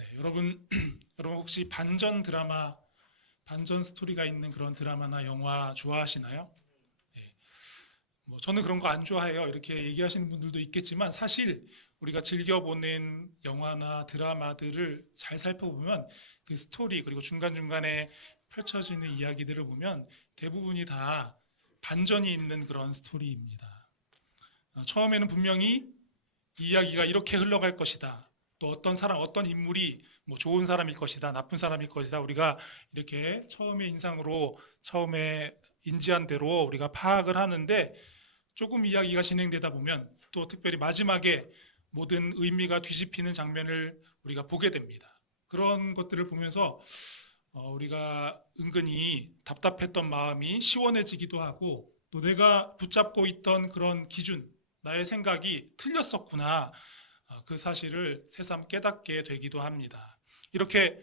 네, 여러분, 여러분 혹시 반전 드라마, 반전 스토리가 있는 그런 드라마나 영화 좋아하시나요? 네, 뭐 저는 그런 거 안 좋아해요. 이렇게 얘기하시는 분들도 있겠지만 사실 우리가 즐겨보는 영화나 드라마들을 잘 살펴보면 그 스토리 그리고 중간중간에 펼쳐지는 이야기들을 보면 대부분이 다 반전이 있는 그런 스토리입니다. 처음에는 분명히 이 이야기가 이렇게 흘러갈 것이다. 또 어떤 사람, 어떤 인물이 뭐 좋은 사람일 것이다, 나쁜 사람일 것이다. 우리가 이렇게 처음에 인상으로 처음에 인지한 대로 우리가 파악을 하는데 조금 이야기가 진행되다 보면 또 특별히 마지막에 모든 의미가 뒤집히는 장면을 우리가 보게 됩니다. 그런 것들을 보면서 우리가 은근히 답답했던 마음이 시원해지기도 하고 또 내가 붙잡고 있던 그런 기준, 나의 생각이 틀렸었구나. 그 사실을 새삼 깨닫게 되기도 합니다. 이렇게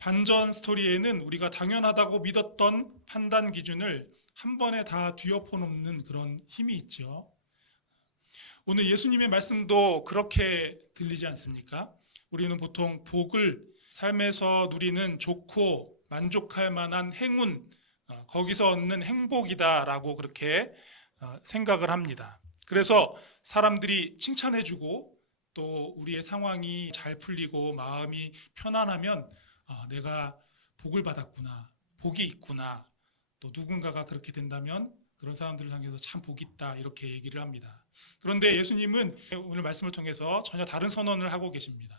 반전 스토리에는 우리가 당연하다고 믿었던 판단 기준을 한 번에 다 뒤엎어 놓는 그런 힘이 있죠. 오늘 예수님의 말씀도 그렇게 들리지 않습니까? 우리는 보통 복을 삶에서 누리는 좋고 만족할 만한 행운, 거기서 얻는 행복이다라고 그렇게 생각을 합니다. 그래서 사람들이 칭찬해주고 또 우리의 상황이 잘 풀리고 마음이 편안하면 내가 복을 받았구나, 복이 있구나. 또 누군가가 그렇게 된다면 그런 사람들을 향해서 참 복이 있다 이렇게 얘기를 합니다. 그런데 예수님은 오늘 말씀을 통해서 전혀 다른 선언을 하고 계십니다.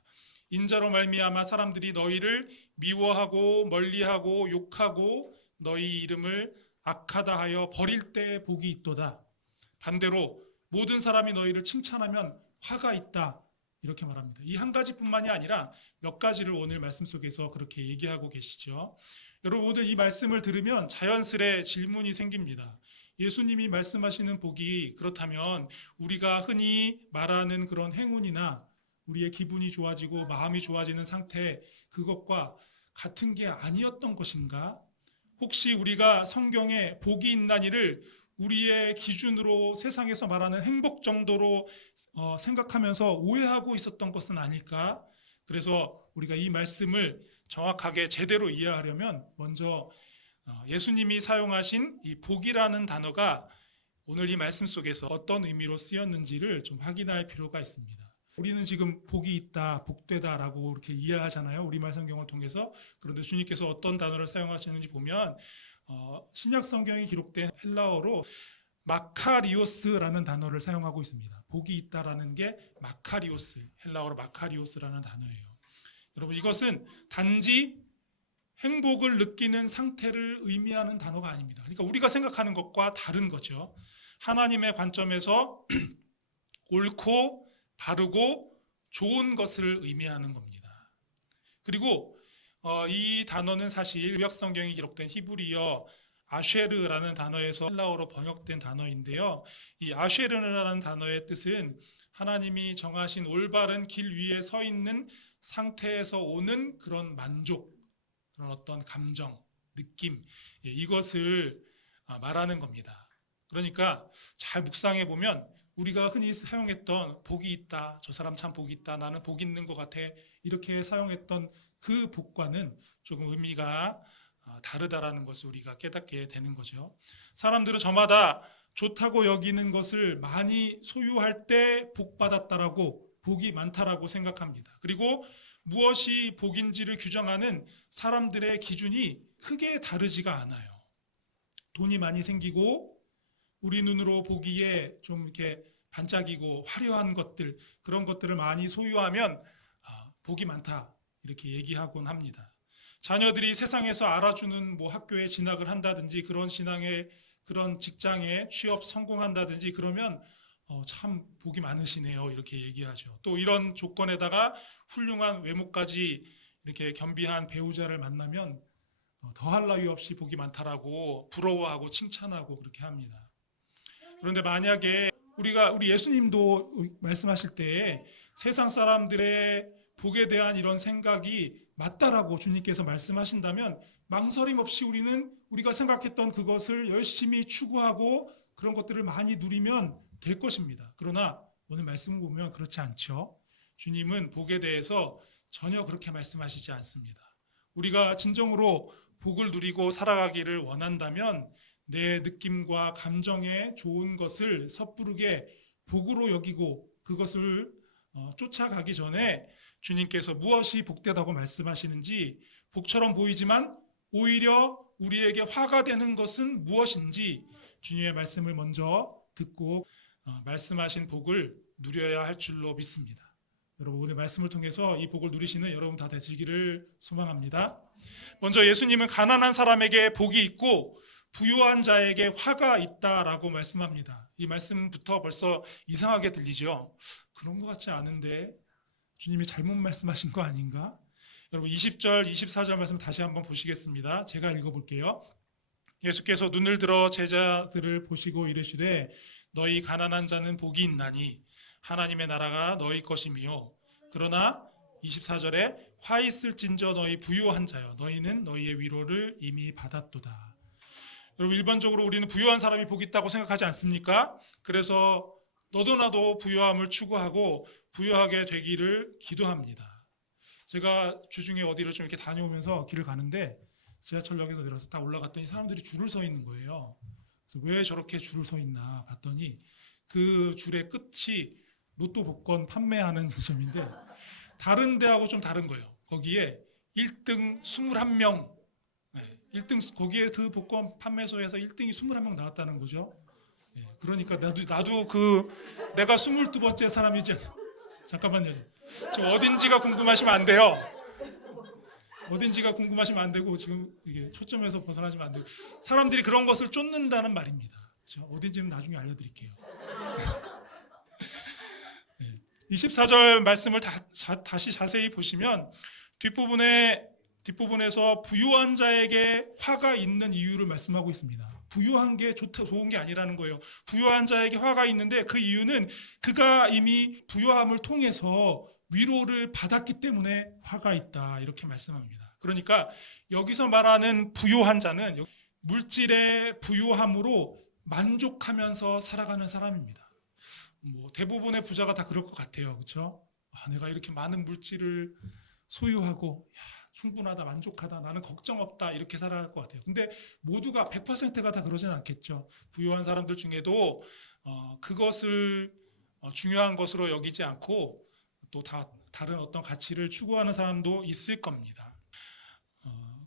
인자로 말미암아 사람들이 너희를 미워하고 멀리하고 욕하고 너희 이름을 악하다 하여 버릴 때 복이 있도다. 반대로 모든 사람이 너희를 칭찬하면 화가 있다. 이렇게 말합니다. 이 한 가지뿐만이 아니라 몇 가지를 오늘 말씀 속에서 그렇게 얘기하고 계시죠. 여러분 오늘 이 말씀을 들으면 자연스레 질문이 생깁니다. 예수님이 말씀하시는 복이 그렇다면 우리가 흔히 말하는 그런 행운이나 우리의 기분이 좋아지고 마음이 좋아지는 상태 그것과 같은 게 아니었던 것인가? 혹시 우리가 성경에 복이 있나니를 우리의 기준으로 세상에서 말하는 행복 정도로 생각하면서 오해하고 있었던 것은 아닐까? 그래서 우리가 이 말씀을 정확하게 제대로 이해하려면 먼저 예수님이 사용하신 이 복이라는 단어가 오늘 이 말씀 속에서 어떤 의미로 쓰였는지를 좀 확인할 필요가 있습니다. 우리는 지금 복이 있다, 복되다라고 이렇게 이해하잖아요. 우리말 성경을 통해서. 그런데 주님께서 어떤 단어를 사용하시는지 보면 신약 성경이 기록된 헬라어로 마카리오스라는 단어를 사용하고 있습니다. 복이 있다라는 게 마카리오스, 헬라어로 마카리오스라는 단어예요. 여러분 이것은 단지 행복을 느끼는 상태를 의미하는 단어가 아닙니다. 그러니까 우리가 생각하는 것과 다른 거죠. 하나님의 관점에서 옳고 바르고 좋은 것을 의미하는 겁니다. 그리고 이 단어는 사실 구약 성경에 기록된 히브리어 아쉐르라는 단어에서 헬라어로 번역된 단어인데요. 이 아쉐르라는 단어의 뜻은 하나님이 정하신 올바른 길 위에 서 있는 상태에서 오는 그런 만족, 그런 어떤 감정, 느낌, 이것을 말하는 겁니다. 그러니까 잘 묵상해 보면 우리가 흔히 사용했던 복이 있다, 저 사람 참 복이 있다, 나는 복 있는 것 같아 이렇게 사용했던 그 복과는 조금 의미가 다르다라는 것을 우리가 깨닫게 되는 거죠. 사람들은 저마다 좋다고 여기는 것을 많이 소유할 때 복받았다라고 복이 많다라고 생각합니다. 그리고 무엇이 복인지를 규정하는 사람들의 기준이 크게 다르지가 않아요. 돈이 많이 생기고 우리 눈으로 보기에 좀 이렇게 반짝이고 화려한 것들 그런 것들을 많이 소유하면 복이 많다 이렇게 얘기하곤 합니다. 자녀들이 세상에서 알아주는 뭐 학교에 진학을 한다든지 그런 신앙의 그런 직장에 취업 성공한다든지 그러면 참 복이 많으시네요 이렇게 얘기하죠. 또 이런 조건에다가 훌륭한 외모까지 이렇게 겸비한 배우자를 만나면 더할 나위 없이 복이 많다라고 부러워하고 칭찬하고 그렇게 합니다. 그런데 만약에 우리 예수님도 말씀하실 때 세상 사람들의 복에 대한 이런 생각이 맞다라고 주님께서 말씀하신다면 망설임 없이 우리는 우리가 생각했던 그것을 열심히 추구하고 그런 것들을 많이 누리면 될 것입니다. 그러나 오늘 말씀을 보면 그렇지 않죠. 주님은 복에 대해서 전혀 그렇게 말씀하시지 않습니다. 우리가 진정으로 복을 누리고 살아가기를 원한다면 내 느낌과 감정에 좋은 것을 섣부르게 복으로 여기고 그것을 쫓아가기 전에 주님께서 무엇이 복되다고 말씀하시는지, 복처럼 보이지만 오히려 우리에게 화가 되는 것은 무엇인지 주님의 말씀을 먼저 듣고 말씀하신 복을 누려야 할 줄로 믿습니다. 여러분, 오늘 말씀을 통해서 이 복을 누리시는 여러분 다 되시기를 소망합니다. 먼저 예수님은 가난한 사람에게 복이 있고 부유한 자에게 화가 있다라고 말씀합니다. 이 말씀부터 벌써 이상하게 들리죠. 그런 것 같지 않은데 주님이 잘못 말씀하신 거 아닌가? 여러분, 20절, 24절 말씀 다시 한번 보시겠습니다. 제가 읽어볼게요. 예수께서 눈을 들어 제자들을 보시고 이르시되 너희 가난한 자는 복이 있나니 하나님의 나라가 너희 것이미요. 그러나 24절에 화 있을진저 너희 부유한 자여 너희는 너희의 위로를 이미 받았도다. 여러분, 일반적으로 우리는 부유한 사람이 복이 있다고 생각하지 않습니까? 그래서 너도 나도 부유함을 추구하고 부유하게 되기를 기도합니다. 제가 주중에 어디를 좀 이렇게 다녀오면서 길을 가는데 지하철역에서 내려서 딱 올라갔더니 사람들이 줄을 서 있는 거예요. 그래서 왜 저렇게 줄을 서 있나 봤더니 그 줄의 끝이 로또 복권 판매하는 지점인데 다른 데하고 좀 다른 거예요. 거기에 1등 21명, 1등 거기에 그 복권 판매소에서 1등이 21명 나왔다는 거죠. 그러니까 나도 그 내가 22번째 사람이지. 잠깐만요. 지금 어딘지가 궁금하시면 안 돼요. 어딘지가 궁금하시면 안 되고 지금 이게 초점에서 벗어나시면 안 되고 사람들이 그런 것을 쫓는다는 말입니다. 그렇죠? 어딘지는 나중에 알려드릴게요. 24절 말씀을 다시 자세히 보시면 뒷부분에서 부유한 자에게 화가 있는 이유를 말씀하고 있습니다. 부유한 게 좋은 게 아니라는 거예요. 부유한 자에게 화가 있는데 그 이유는 그가 이미 부유함을 통해서 위로를 받았기 때문에 화가 있다, 이렇게 말씀합니다. 그러니까 여기서 말하는 부유한 자는 물질의 부유함으로 만족하면서 살아가는 사람입니다. 대부분의 부자가 다 그럴 것 같아요. 그렇죠? 내가 이렇게 많은 물질을 소유하고 충분하다, 만족하다, 나는 걱정 없다, 이렇게 살아갈 것 같아요. 근데 모두가 100%가 다 그러진 않겠죠. 부유한 사람들 중에도 그것을 중요한 것으로 여기지 않고 또 다른 어떤 가치를 추구하는 사람도 있을 겁니다.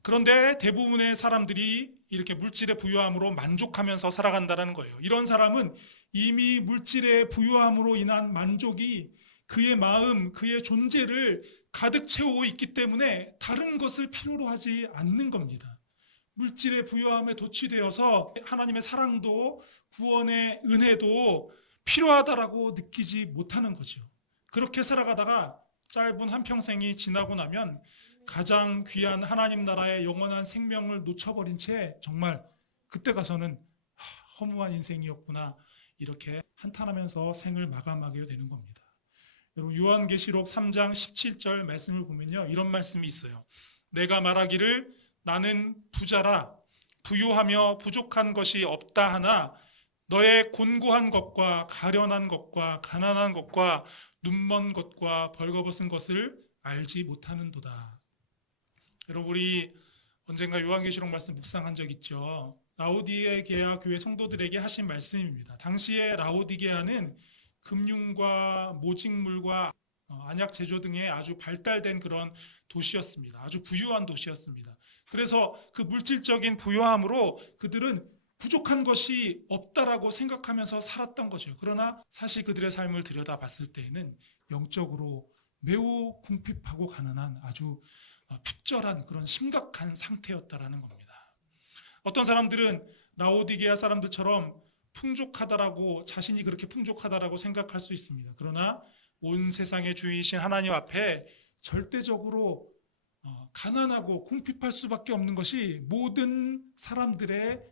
그런데 대부분의 사람들이 이렇게 물질의 부유함으로 만족하면서 살아간다는 거예요. 이런 사람은 이미 물질의 부유함으로 인한 만족이 그의 마음, 그의 존재를 가득 채우고 있기 때문에 다른 것을 필요로 하지 않는 겁니다. 물질의 부유함에 도취되어서 하나님의 사랑도 구원의 은혜도 필요하다라고 느끼지 못하는 거죠. 그렇게 살아가다가 짧은 한평생이 지나고 나면 가장 귀한 하나님 나라의 영원한 생명을 놓쳐버린 채 정말 그때 가서는 허무한 인생이었구나, 이렇게 한탄하면서 생을 마감하게 되는 겁니다. 여러분, 요한계시록 3장 17절 말씀을 보면요, 이런 말씀이 있어요. 내가 말하기를 나는 부자라 부유하며 부족한 것이 없다 하나 너의 곤고한 것과 가련한 것과 가난한 것과 눈먼 것과 벌거벗은 것을 알지 못하는도다. 여러분, 우리 언젠가 요한계시록 말씀 묵상한 적 있죠. 라오디게아 교회 성도들에게 하신 말씀입니다. 당시에 라오디게아는 금융과 모직물과 안약 제조 등에 아주 발달된 그런 도시였습니다. 아주 부유한 도시였습니다. 그래서 그 물질적인 부유함으로 그들은 부족한 것이 없다라고 생각하면서 살았던 거죠. 그러나 사실 그들의 삶을 들여다봤을 때에는 영적으로 매우 궁핍하고 가난한 아주 핍절한 그런 심각한 상태였다라는 겁니다. 어떤 사람들은 라오디게아 사람들처럼 풍족하다라고, 자신이 그렇게 풍족하다라고 생각할 수 있습니다. 그러나 온 세상의 주인이신 하나님 앞에 절대적으로 가난하고 궁핍할 수밖에 없는 것이 모든 사람들의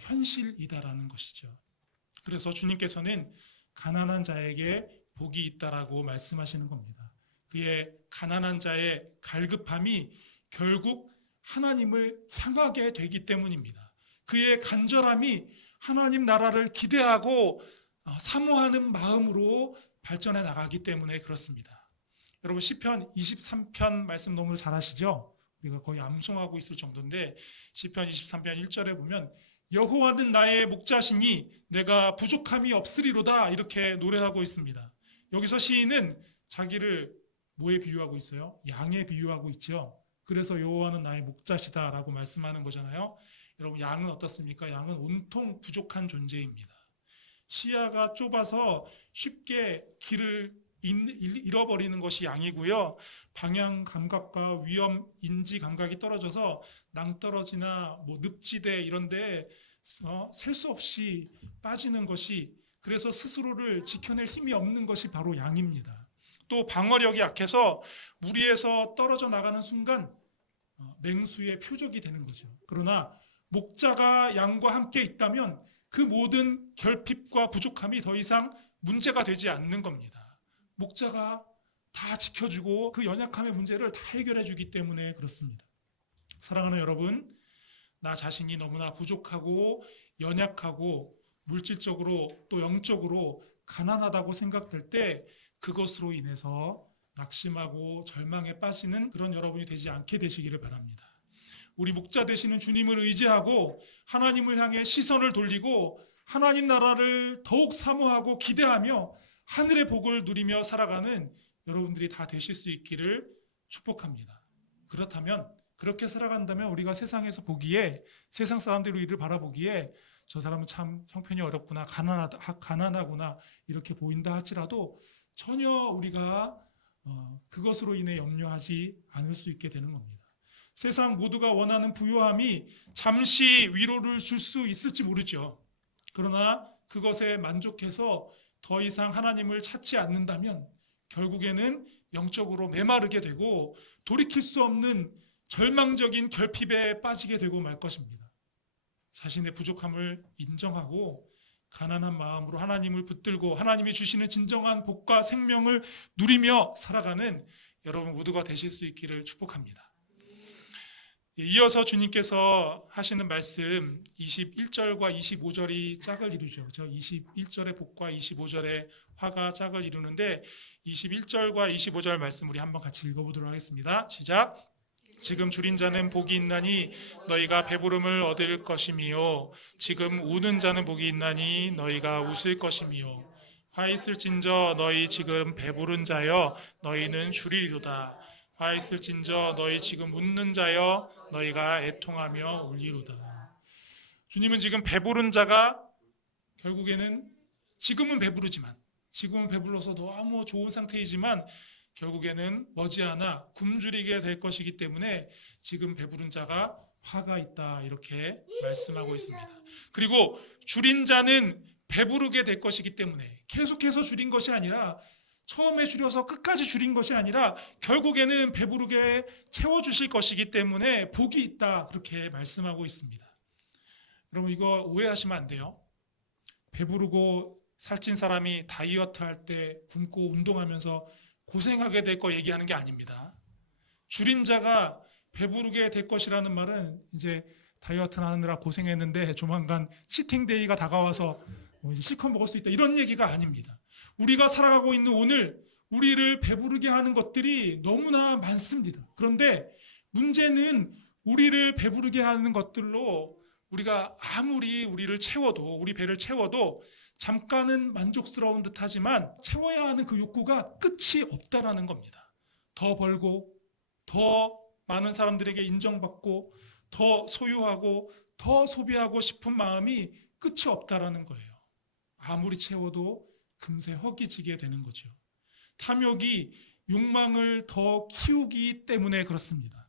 현실이다라는 것이죠. 그래서 주님께서는 가난한 자에게 복이 있다라고 말씀하시는 겁니다. 그의 가난한 자의 갈급함이 결국 하나님을 향하게 되기 때문입니다. 그의 간절함이 하나님 나라를 기대하고 사모하는 마음으로 발전해 나가기 때문에 그렇습니다. 여러분 시편 23편 말씀 너무 잘 아시죠? 우리가 거의 암송하고 있을 정도인데 시편 23편 1절에 보면 여호와는 나의 목자시니 내가 부족함이 없으리로다 이렇게 노래하고 있습니다. 여기서 시인은 자기를 뭐에 비유하고 있어요? 양에 비유하고 있죠. 그래서 여호와는 나의 목자시다라고 말씀하는 거잖아요. 여러분 양은 어떻습니까? 양은 온통 부족한 존재입니다. 시야가 좁아서 쉽게 길을 잃어버리는 것이 양이고요. 방향 감각과 위험 인지 감각이 떨어져서 낭떠러지나 뭐 늪지대 이런 데 셀 수 없이 빠지는 것이, 그래서 스스로를 지켜낼 힘이 없는 것이 바로 양입니다. 또 방어력이 약해서 무리에서 떨어져 나가는 순간 맹수의 표적이 되는 거죠. 그러나 목자가 양과 함께 있다면 그 모든 결핍과 부족함이 더 이상 문제가 되지 않는 겁니다. 목자가 다 지켜주고 그 연약함의 문제를 다 해결해 주기 때문에 그렇습니다. 사랑하는 여러분, 나 자신이 너무나 부족하고 연약하고 물질적으로 또 영적으로 가난하다고 생각될 때 그것으로 인해서 낙심하고 절망에 빠지는 그런 여러분이 되지 않게 되시기를 바랍니다. 우리 목자 되시는 주님을 의지하고 하나님을 향해 시선을 돌리고 하나님 나라를 더욱 사모하고 기대하며 하늘의 복을 누리며 살아가는 여러분들이 다 되실 수 있기를 축복합니다. 그렇다면, 그렇게 살아간다면 우리가 세상에서 보기에, 세상 사람들이 우리를 바라보기에 저 사람은 참 형편이 어렵구나, 가난하구나 이렇게 보인다 할지라도 전혀 우리가 그것으로 인해 염려하지 않을 수 있게 되는 겁니다. 세상 모두가 원하는 부요함이 잠시 위로를 줄 수 있을지 모르죠. 그러나 그것에 만족해서 더 이상 하나님을 찾지 않는다면 결국에는 영적으로 메마르게 되고 돌이킬 수 없는 절망적인 결핍에 빠지게 되고 말 것입니다. 자신의 부족함을 인정하고 가난한 마음으로 하나님을 붙들고 하나님이 주시는 진정한 복과 생명을 누리며 살아가는 여러분 모두가 되실 수 있기를 축복합니다. 이어서 주님께서 하시는 말씀 21절과 25절이 짝을 이루죠. 21절의 복과 25절의 화가 짝을 이루는데 21절과 25절 말씀 우리 한번 같이 읽어보도록 하겠습니다. 시작. 지금 줄인 자는 복이 있나니 너희가 배부름을 얻을 것이미요. 지금 우는 자는 복이 있나니 너희가 웃을 것이미요. 화 있을진저 너희 지금 배부른 자여 너희는 줄이리로다. 화 있을진저 너희 지금 웃는 자여 너희가 애통하며 울리로다. 주님은 지금 배부른 자가 결국에는 지금은 배불러서 너무 좋은 상태이지만 결국에는 머지않아 굶주리게 될 것이기 때문에 지금 배부른 자가 화가 있다 이렇게 말씀하고 있습니다. 그리고 줄인 자는 배부르게 될 것이기 때문에 계속해서 줄인 것이 아니라 처음에 줄여서 끝까지 줄인 것이 아니라 결국에는 배부르게 채워주실 것이기 때문에 복이 있다 그렇게 말씀하고 있습니다. 여러분 이거 오해하시면 안 돼요. 배부르고 살찐 사람이 다이어트 할 때 굶고 운동하면서 고생하게 될 거 얘기하는 게 아닙니다. 줄인 자가 배부르게 될 것이라는 말은 이제 다이어트 하느라 고생했는데 조만간 치팅데이가 다가와서 실컷 먹을 수 있다 이런 얘기가 아닙니다. 우리가 살아가고 있는 오늘 우리를 배부르게 하는 것들이 너무나 많습니다. 그런데 문제는 우리를 배부르게 하는 것들로 우리가 아무리 우리를 채워도, 우리 배를 채워도 잠깐은 만족스러운 듯하지만 채워야 하는 그 욕구가 끝이 없다라는 겁니다. 더 벌고 더 많은 사람들에게 인정받고 더 소유하고 더 소비하고 싶은 마음이 끝이 없다라는 거예요. 아무리 채워도 금세 허기지게 되는 거죠. 탐욕이 욕망을 더 키우기 때문에 그렇습니다.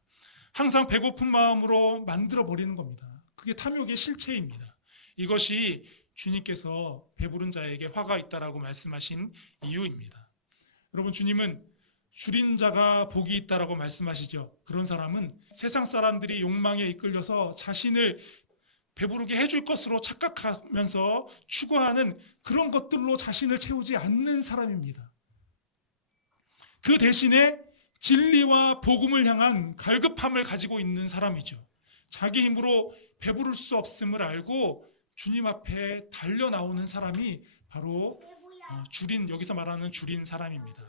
항상 배고픈 마음으로 만들어 버리는 겁니다. 그게 탐욕의 실체입니다. 이것이 주님께서 배부른 자에게 화가 있다라고 말씀하신 이유입니다. 여러분 주님은 줄인 자가 복이 있다라고 말씀하시죠. 그런 사람은 세상 사람들이 욕망에 이끌려서 자신을 배부르게 해줄 것으로 착각하면서 추구하는 그런 것들로 자신을 채우지 않는 사람입니다. 그 대신에 진리와 복음을 향한 갈급함을 가지고 있는 사람이죠. 자기 힘으로 배부를 수 없음을 알고 주님 앞에 달려 나오는 사람이 바로 여기서 말하는 줄인 사람입니다.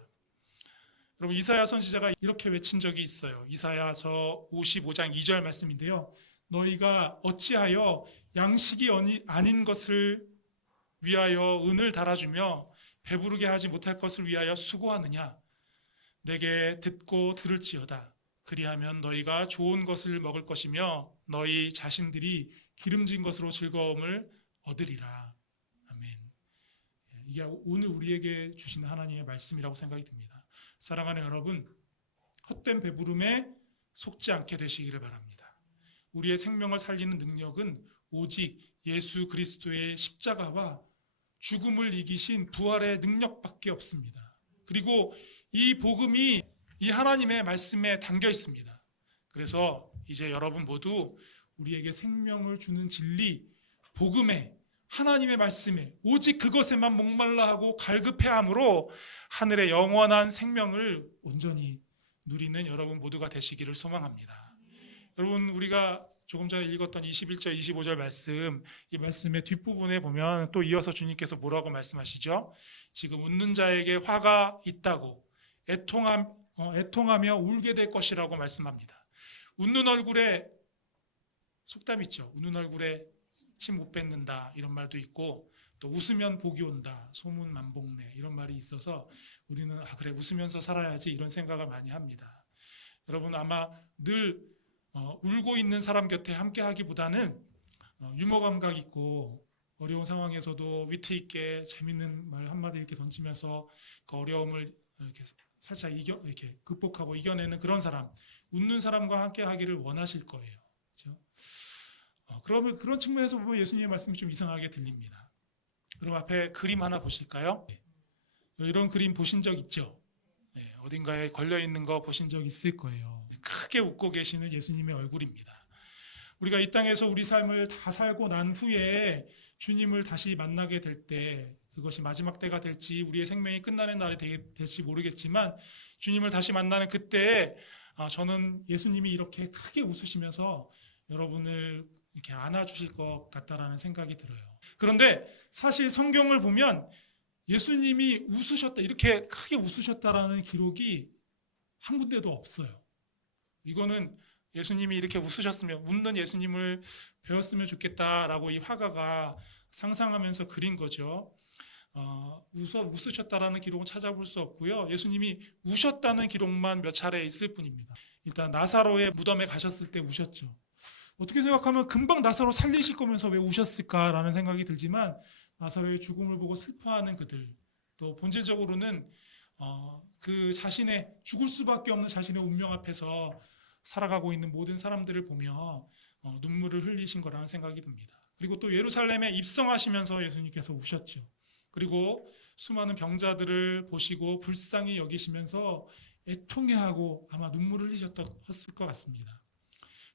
여러분 이사야 선지자가 이렇게 외친 적이 있어요. 이사야서 55장 2절 말씀인데요. 너희가 어찌하여 양식이 아닌 것을 위하여 은을 달아주며 배부르게 하지 못할 것을 위하여 수고하느냐. 내게 듣고 들을지어다. 그리하면 너희가 좋은 것을 먹을 것이며 너희 자신들이 기름진 것으로 즐거움을 얻으리라. 아멘. 이게 오늘 우리에게 주시는 하나님의 말씀이라고 생각이 듭니다. 사랑하는 여러분, 헛된 배부름에 속지 않게 되시기를 바랍니다. 우리의 생명을 살리는 능력은 오직 예수 그리스도의 십자가와 죽음을 이기신 부활의 능력밖에 없습니다. 그리고 이 복음이 이 하나님의 말씀에 담겨 있습니다. 그래서 이제 여러분 모두 우리에게 생명을 주는 진리, 복음에, 하나님의 말씀에 오직 그것에만 목말라 하고 갈급해함으로 하늘의 영원한 생명을 온전히 누리는 여러분 모두가 되시기를 소망합니다. 여러분 우리가 조금 전에 읽었던 21절, 25절 말씀, 이 말씀의 뒷부분에 보면 또 이어서 주님께서 뭐라고 말씀하시죠? 지금 웃는 자에게 화가 있다고 애통하며 울게 될 것이라고 말씀합니다. 웃는 얼굴에 속담 있죠. 웃는 얼굴에 침 못 뱉는다 이런 말도 있고 또 웃으면 복이 온다 소문 만복래 이런 말이 있어서 우리는 그래 웃으면서 살아야지 이런 생각을 많이 합니다. 여러분 아마 늘 울고 있는 사람 곁에 함께 하기보다는 유머 감각 있고 어려운 상황에서도 위트 있게 재밌는 말 한마디 이렇게 던지면서 그 어려움을 이렇게 살짝 이렇게 극복하고 이겨내는 그런 사람, 웃는 사람과 함께 하기를 원하실 거예요. 그렇죠? 그러면 그런 측면에서 보면 예수님의 말씀이 좀 이상하게 들립니다. 그럼 앞에 그림 하나 보실까요? 이런 그림 보신 적 있죠? 네, 어딘가에 걸려 있는 거 보신 적 있을 거예요. 크게 웃고 계시는 예수님의 얼굴입니다. 우리가 이 땅에서 우리 삶을 다 살고 난 후에 주님을 다시 만나게 될 때 그것이 마지막 때가 될지 우리의 생명이 끝나는 날이 될지 모르겠지만 주님을 다시 만나는 그때에 저는 예수님이 이렇게 크게 웃으시면서 여러분을 이렇게 안아주실 것 같다라는 생각이 들어요. 그런데 사실 성경을 보면 예수님이 웃으셨다, 이렇게 크게 웃으셨다라는 기록이 한 군데도 없어요. 이거는 예수님이 이렇게 웃으셨으면 웃는 예수님을 배웠으면 좋겠다라고 이 화가가 상상하면서 그린 거죠. 웃으셨다라는 기록은 찾아볼 수 없고요. 예수님이 우셨다는 기록만 몇 차례 있을 뿐입니다. 일단 나사로의 무덤에 가셨을 때 우셨죠. 어떻게 생각하면 금방 나사로 살리실 거면서 왜 우셨을까라는 생각이 들지만 나사로의 죽음을 보고 슬퍼하는 그들, 또 본질적으로는 그 자신의 죽을 수밖에 없는 자신의 운명 앞에서 살아가고 있는 모든 사람들을 보며 눈물을 흘리신 거라는 생각이 듭니다. 그리고 또 예루살렘에 입성하시면서 예수님께서 우셨죠. 그리고 수많은 병자들을 보시고 불쌍히 여기시면서 애통해하고 아마 눈물을 흘리셨을 것 같습니다.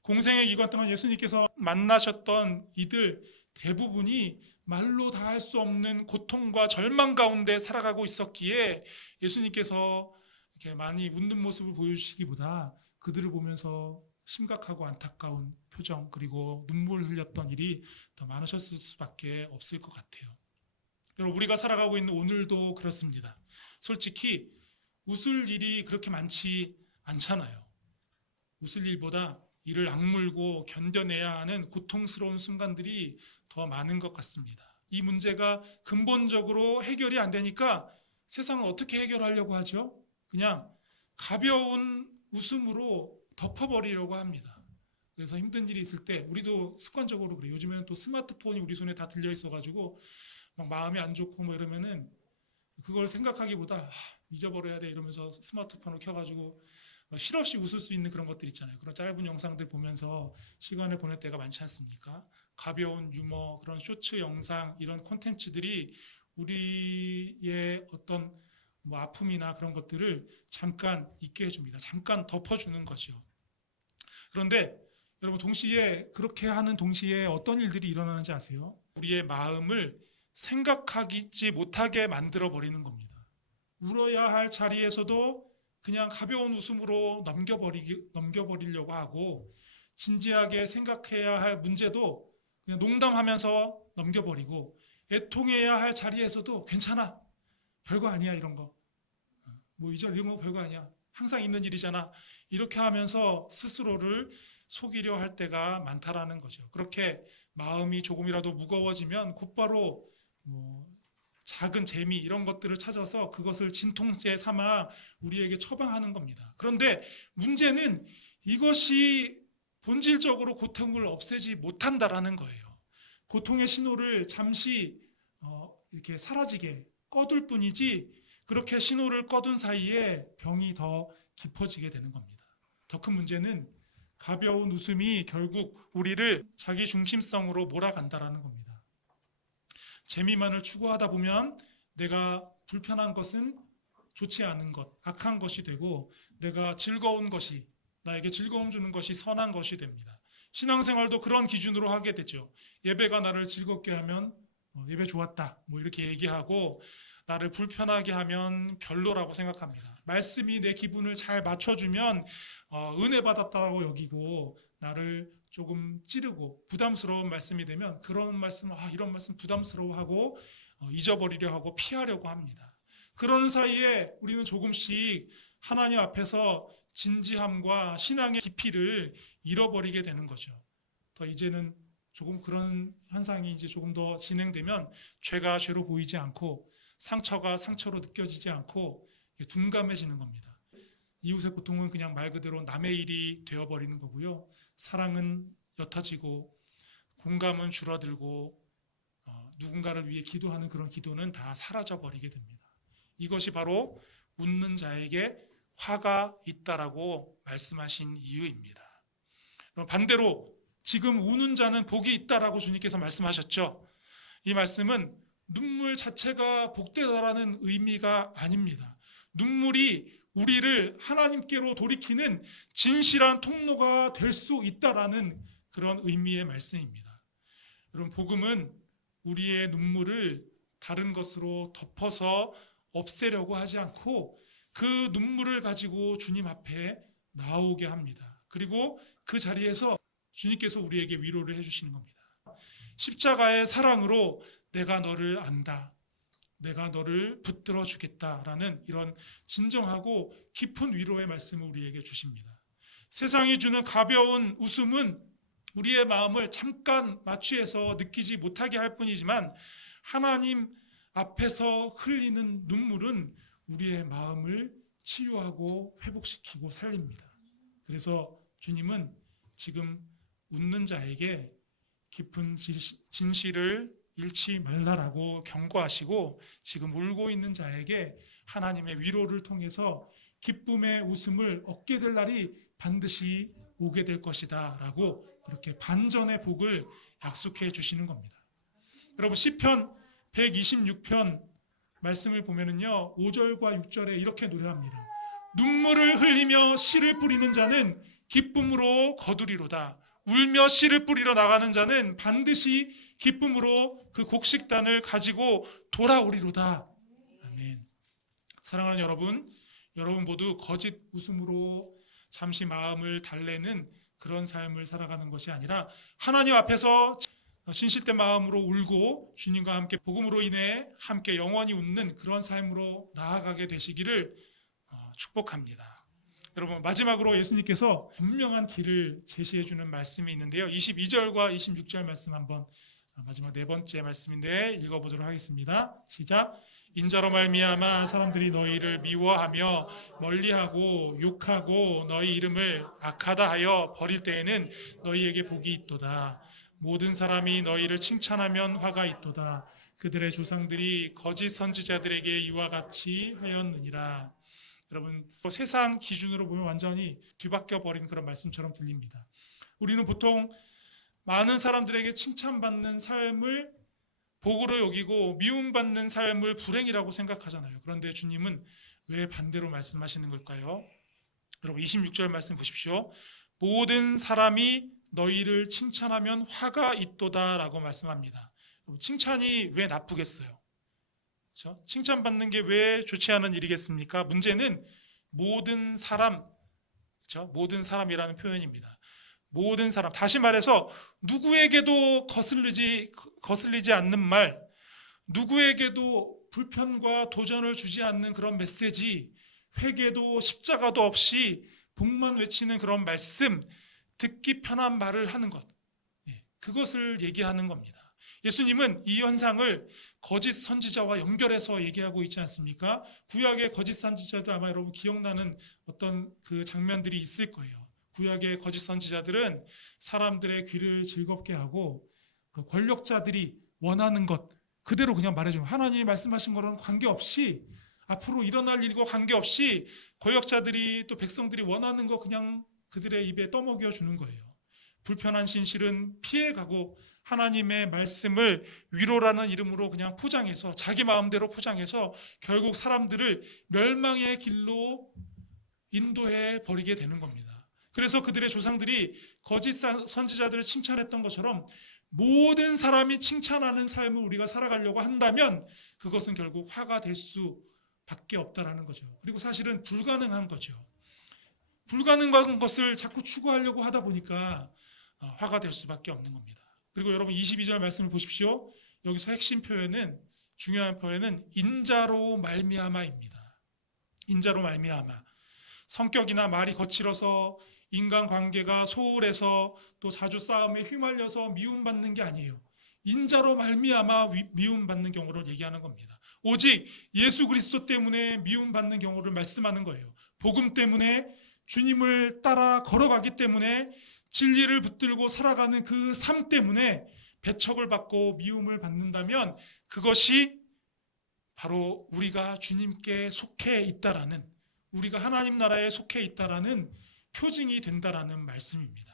공생의 기간 동안 예수님께서 만나셨던 이들 대부분이 말로 다 할 수 없는 고통과 절망 가운데 살아가고 있었기에 예수님께서 이렇게 많이 웃는 모습을 보여주시기보다 그들을 보면서 심각하고 안타까운 표정 그리고 눈물을 흘렸던 일이 더 많으셨을 수밖에 없을 것 같아요. 여러분 우리가 살아가고 있는 오늘도 그렇습니다. 솔직히 웃을 일이 그렇게 많지 않잖아요. 웃을 일보다 이를 악물고 견뎌내야 하는 고통스러운 순간들이 더 많은 것 같습니다. 이 문제가 근본적으로 해결이 안 되니까 세상을 어떻게 해결하려고 하죠? 그냥 가벼운 웃음으로 덮어버리려고 합니다. 그래서 힘든 일이 있을 때 우리도 습관적으로 그래요. 요즘에는 또 스마트폰이 우리 손에 다 들려 있어가지고 막 마음이 안 좋고 뭐 이러면은 그걸 생각하기보다 잊어버려야 돼 이러면서 스마트폰을 켜가지고 실없이 웃을 수 있는 그런 것들 있잖아요. 그런 짧은 영상들 보면서 시간을 보낼 때가 많지 않습니까? 가벼운 유머, 그런 쇼츠 영상 이런 콘텐츠들이 우리의 어떤 아픔이나 그런 것들을 잠깐 잊게 해줍니다. 잠깐 덮어주는 거죠. 그런데 여러분 동시에 그렇게 하는 동시에 어떤 일들이 일어나는지 아세요? 우리의 마음을 생각하지 못하게 만들어 버리는 겁니다. 울어야 할 자리에서도 그냥 가벼운 웃음으로 넘겨버리려고 하고 진지하게 생각해야 할 문제도 그냥 농담하면서 넘겨버리고 애통해야 할 자리에서도 괜찮아 별거 아니야 이런 거 뭐 이런 거 별거 아니야 항상 있는 일이잖아. 이렇게 하면서 스스로를 속이려 할 때가 많다라는 거죠. 그렇게 마음이 조금이라도 무거워지면 곧바로 뭐 작은 재미 이런 것들을 찾아서 그것을 진통제 삼아 우리에게 처방하는 겁니다. 그런데 문제는 이것이 본질적으로 고통을 없애지 못한다라는 거예요. 고통의 신호를 잠시 이렇게 사라지게 꺼둘 뿐이지 그렇게 신호를 꺼둔 사이에 병이 더 깊어지게 되는 겁니다. 더 큰 문제는 가벼운 웃음이 결국 우리를 자기 중심성으로 몰아간다라는 겁니다. 재미만을 추구하다 보면 내가 불편한 것은 좋지 않은 것, 악한 것이 되고 내가 즐거운 것이 나에게 즐거움 주는 것이 선한 것이 됩니다. 신앙생활도 그런 기준으로 하게 되죠. 예배가 나를 즐겁게 하면 예배 좋았다 뭐 이렇게 얘기하고 나를 불편하게 하면 별로라고 생각합니다. 말씀이 내 기분을 잘 맞춰주면 은혜 받았다고 여기고 나를 조금 찌르고 부담스러운 말씀이 되면 그런 말씀 이런 말씀 부담스러워하고 잊어버리려 하고 피하려고 합니다. 그런 사이에 우리는 조금씩 하나님 앞에서 진지함과 신앙의 깊이를 잃어버리게 되는 거죠. 더 이제는 조금 그런 현상이 이제 조금 더 진행되면 죄가 죄로 보이지 않고 상처가 상처로 느껴지지 않고 둔감해지는 겁니다. 이웃의 고통은 그냥 말 그대로 남의 일이 되어버리는 거고요. 사랑은 옅어지고 공감은 줄어들고 누군가를 위해 기도하는 그런 기도는 다 사라져버리게 됩니다. 이것이 바로 웃는 자에게 화가 있다라고 말씀하신 이유입니다. 그럼 반대로 지금 우는 자는 복이 있다라고 주님께서 말씀하셨죠. 이 말씀은 눈물 자체가 복되다라는 의미가 아닙니다. 눈물이 우리를 하나님께로 돌이키는 진실한 통로가 될 수 있다라는 그런 의미의 말씀입니다. 여러분, 복음은 우리의 눈물을 다른 것으로 덮어서 없애려고 하지 않고 그 눈물을 가지고 주님 앞에 나오게 합니다. 그리고 그 자리에서 주님께서 우리에게 위로를 해주시는 겁니다. 십자가의 사랑으로 내가 너를 안다. 내가 너를 붙들어 주겠다라는 이런 진정하고 깊은 위로의 말씀을 우리에게 주십니다. 세상이 주는 가벼운 웃음은 우리의 마음을 잠깐 마취해서 느끼지 못하게 할 뿐이지만 하나님 앞에서 흘리는 눈물은 우리의 마음을 치유하고 회복시키고 살립니다. 그래서 주님은 지금 웃는 자에게 깊은 진실을 잃지 말라라고 경고하시고 지금 울고 있는 자에게 하나님의 위로를 통해서 기쁨의 웃음을 얻게 될 날이 반드시 오게 될 것이다 라고 그렇게 반전의 복을 약속해 주시는 겁니다. 여러분, 시편 126편 말씀을 보면은요 5절과 6절에 이렇게 노래합니다. 눈물을 흘리며 씨를 뿌리는 자는 기쁨으로 거두리로다. 울며 씨를 뿌리러 나가는 자는 반드시 기쁨으로 그 곡식단을 가지고 돌아오리로다. 아멘. 사랑하는 여러분 모두 거짓 웃음으로 잠시 마음을 달래는 그런 삶을 살아가는 것이 아니라 하나님 앞에서 진실된 마음으로 울고 주님과 함께 복음으로 인해 함께 영원히 웃는 그런 삶으로 나아가게 되시기를 축복합니다. 여러분, 마지막으로 예수님께서 분명한 길을 제시해 주는 말씀이 있는데요. 22절과 26절 말씀 한번 마지막 네 번째 말씀인데 읽어보도록 하겠습니다. 시작. 인자로 말미암아 사람들이 너희를 미워하며 멀리하고 욕하고 너희 이름을 악하다 하여 버릴 때에는 너희에게 복이 있도다. 모든 사람이 너희를 칭찬하면 화가 있도다. 그들의 조상들이 거짓 선지자들에게 이와 같이 하였느니라. 여러분, 세상 기준으로 보면 완전히 뒤바뀌어 버린 그런 말씀처럼 들립니다. 우리는 보통 많은 사람들에게 칭찬받는 삶을 복으로 여기고 미움받는 삶을 불행이라고 생각하잖아요. 그런데 주님은 왜 반대로 말씀하시는 걸까요? 여러분, 26절 말씀 보십시오. 모든 사람이 너희를 칭찬하면 화가 있도다라고 말씀합니다. 칭찬이 왜 나쁘겠어요? 그렇죠? 칭찬받는 게 왜 좋지 않은 일이겠습니까? 문제는 모든 사람, 그렇죠? 모든 사람이라는 표현입니다. 모든 사람, 다시 말해서 누구에게도 거슬리지 않는 말, 누구에게도 불편과 도전을 주지 않는 그런 메시지, 회개도 십자가도 없이 복만 외치는 그런 말씀, 듣기 편한 말을 하는 것, 그것을 얘기하는 겁니다. 예수님은 이 현상을 거짓 선지자와 연결해서 얘기하고 있지 않습니까? 구약의 거짓 선지자들 아마 여러분 기억나는 어떤 그 장면들이 있을 거예요. 구약의 거짓 선지자들은 사람들의 귀를 즐겁게 하고 그 권력자들이 원하는 것 그대로 그냥 말해주는, 하나님이 말씀하신 거랑 관계없이, 앞으로 일어날 일과 관계없이 권력자들이 또 백성들이 원하는 거 그냥 그들의 입에 떠먹여 주는 거예요. 불편한 진실은 피해가고 하나님의 말씀을 위로라는 이름으로 그냥 포장해서 자기 마음대로 포장해서 결국 사람들을 멸망의 길로 인도해 버리게 되는 겁니다. 그래서 그들의 조상들이 거짓 선지자들을 칭찬했던 것처럼 모든 사람이 칭찬하는 삶을 우리가 살아가려고 한다면 그것은 결국 화가 될 수밖에 없다라는 거죠. 그리고 사실은 불가능한 거죠. 불가능한 것을 자꾸 추구하려고 하다 보니까 화가 될 수밖에 없는 겁니다. 그리고 여러분 22절 말씀을 보십시오. 여기서 핵심 표현은, 중요한 표현은 인자로 말미암아입니다. 인자로 말미암아. 성격이나 말이 거칠어서 인간관계가 소홀해서 또 자주 싸움에 휘말려서 미움받는 게 아니에요. 인자로 말미암아 미움받는 경우를 얘기하는 겁니다. 오직 예수 그리스도 때문에 미움받는 경우를 말씀하는 거예요. 복음 때문에 주님을 따라 걸어가기 때문에 진리를 붙들고 살아가는 그 삶 때문에 배척을 받고 미움을 받는다면 그것이 바로 우리가 주님께 속해 있다라는, 우리가 하나님 나라에 속해 있다라는 표징이 된다라는 말씀입니다.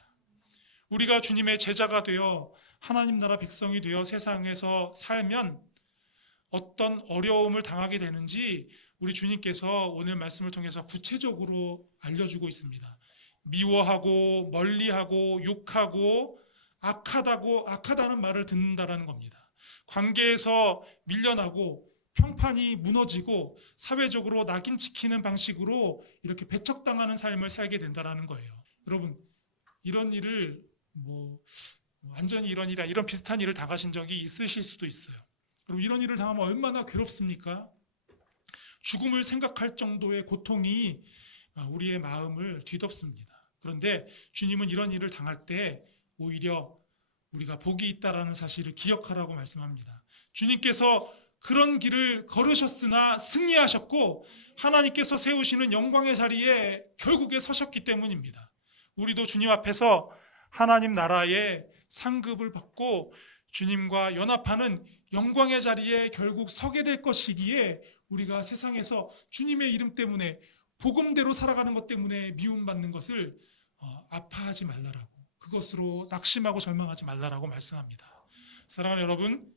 우리가 주님의 제자가 되어 하나님 나라 백성이 되어 세상에서 살면 어떤 어려움을 당하게 되는지 우리 주님께서 오늘 말씀을 통해서 구체적으로 알려주고 있습니다. 미워하고 멀리하고 욕하고 악하다는 말을 듣는다라는 겁니다. 관계에서 밀려나고 평판이 무너지고 사회적으로 낙인 찍히는 방식으로 이렇게 배척당하는 삶을 살게 된다라는 거예요. 여러분, 이런 일을 완전히 이런 비슷한 일을 당하신 적이 있으실 수도 있어요. 그럼 이런 일을 당하면 얼마나 괴롭습니까? 죽음을 생각할 정도의 고통이 우리의 마음을 뒤덮습니다. 그런데 주님은 이런 일을 당할 때 오히려 우리가 복이 있다라는 사실을 기억하라고 말씀합니다. 주님께서 그런 길을 걸으셨으나 승리하셨고 하나님께서 세우시는 영광의 자리에 결국에 서셨기 때문입니다. 우리도 주님 앞에서 하나님 나라의 상급을 받고 주님과 연합하는 영광의 자리에 결국 서게 될 것이기에 우리가 세상에서 주님의 이름 때문에 복음대로 살아가는 것 때문에 미움받는 것을 아파하지 말라라고, 그것으로 낙심하고 절망하지 말라라고 말씀합니다. 사랑하는 여러분,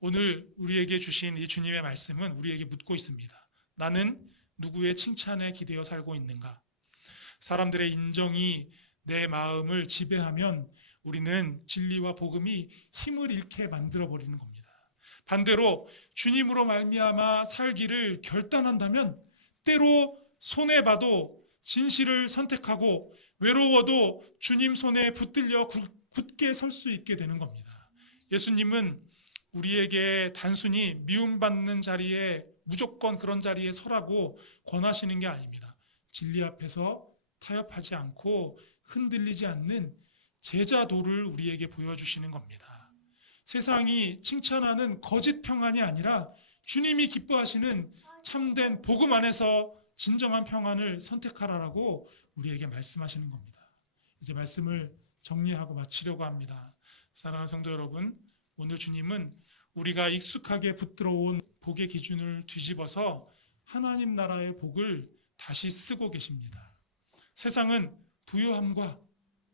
오늘 우리에게 주신 이 주님의 말씀은 우리에게 묻고 있습니다. 나는 누구의 칭찬에 기대어 살고 있는가? 사람들의 인정이 내 마음을 지배하면 우리는 진리와 복음이 힘을 잃게 만들어버리는 겁니다. 반대로 주님으로 말미암아 살기를 결단한다면 때로 손해봐도 진실을 선택하고 외로워도 주님 손에 붙들려 굳게 설 수 있게 되는 겁니다. 예수님은 우리에게 단순히 미움받는 자리에, 무조건 그런 자리에 서라고 권하시는 게 아닙니다. 진리 앞에서 타협하지 않고 흔들리지 않는 제자도를 우리에게 보여주시는 겁니다. 세상이 칭찬하는 거짓 평안이 아니라 주님이 기뻐하시는 참된 복음 안에서 진정한 평안을 선택하라라고 우리에게 말씀하시는 겁니다. 이제 말씀을 정리하고 마치려고 합니다. 사랑하는 성도 여러분, 오늘 주님은 우리가 익숙하게 붙들어온 복의 기준을 뒤집어서 하나님 나라의 복을 다시 쓰고 계십니다. 세상은 부유함과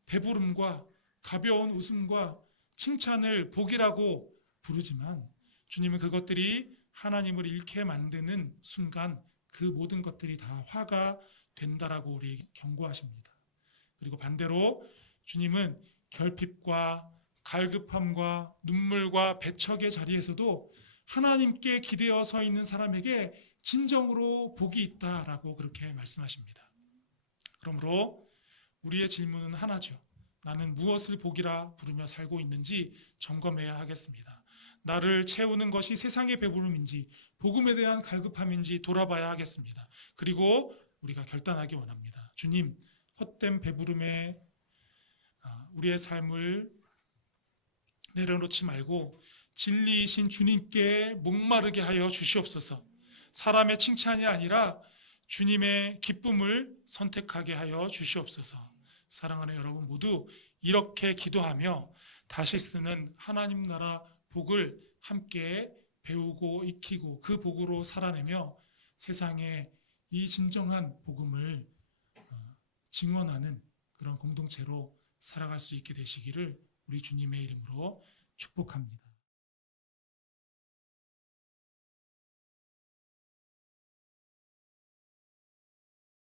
배부름과 가벼운 웃음과 칭찬을 복이라고 부르지만 주님은 그것들이 하나님을 잃게 만드는 순간 그 모든 것들이 다 화가 된다라고 우리에게 경고하십니다. 그리고 반대로 주님은 결핍과 갈급함과 눈물과 배척의 자리에서도 하나님께 기대어 서 있는 사람에게 진정으로 복이 있다라고 그렇게 말씀하십니다. 그러므로 우리의 질문은 하나죠. 나는 무엇을 복이라 부르며 살고 있는지 점검해야 하겠습니다. 나를 채우는 것이 세상의 배부름인지 복음에 대한 갈급함인지 돌아봐야 하겠습니다. 그리고 우리가 결단하기 원합니다. 주님, 헛된 배부름에 우리의 삶을 내려놓지 말고 진리이신 주님께 목마르게 하여 주시옵소서. 사람의 칭찬이 아니라 주님의 기쁨을 선택하게 하여 주시옵소서. 사랑하는 여러분 모두 이렇게 기도하며 다시 쓰는 하나님 나라 복을 함께 배우고 익히고 그 복으로 살아내며 세상에 이 진정한 복음을 증언하는 그런 공동체로 살아갈 수 있게 되시기를 우리 주님의 이름으로 축복합니다.